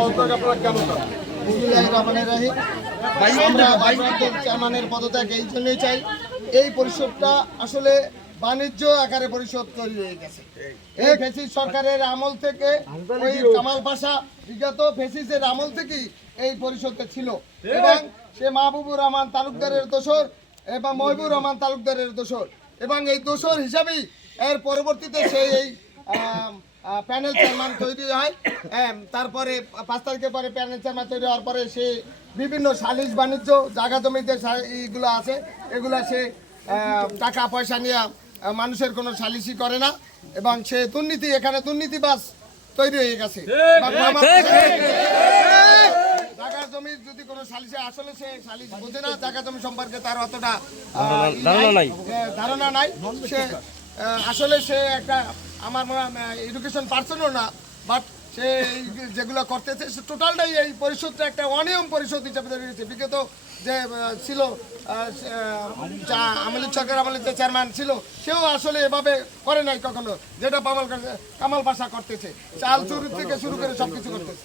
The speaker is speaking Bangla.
আমরা ভারপ্রাপ্ত চেয়ারম্যানের পদত্যাগ এই জন্যই চাই, এই পরিষদটা আসলে বাণিজ্য আকারে পরিষদ তৈরি হয়ে গেছে। এই ফেসিস সরকারের আমল থেকে ওই কামাল পাশা বিগত ফেসিসের আমল থেকেই এই পরিষদে ছিল এবং সে মাহবুবুর রহমান তালুকদারের দোসর এবং মহিবুর রহমান তালুকদারের দোসর এবং এই দোসর হিসাবেই এর পরবর্তীতে সেই এই প্যানেল চেয়ারম্যান তৈরি হয়। তারপরে 5 তারিখের পরে প্যানেল চেয়ারম্যান তৈরি হওয়ার পরে সে বিভিন্ন সালিশ বাণিজ্য জায়গা জমিতে এইগুলো আছে, এগুলা সে টাকা পয়সা নিয়ে মানুষের কোনো সালিশি করে না এবং সে দুর্নীতি, এখানে দুর্নীতিবাজ তৈরি হয়ে গেছে। জায়গা জমির যদি কোনো সালিশে আসলে সে সালিশ বোঝে না, জায়গা জমি সম্পর্কে তার অতটা ধারণা নাই। সে আসলে সে একটা আমার মনে হয় এডুকেশন পার্সনও না, বাট সে যেগুলো করতেছে টোটালটাই এই পরিষদটা একটা অনিয়ম পরিষদ হিসাবে তৈরি হয়েছে। বিগত যে ছিল আমলি সরকার আমলের যে চেয়ারম্যান ছিল সেও আসলে এভাবে করে নাই কখনো, যেটা কামাল পাশা করতেছে, চাল চুরি থেকে শুরু করে সবকিছু করতেছে।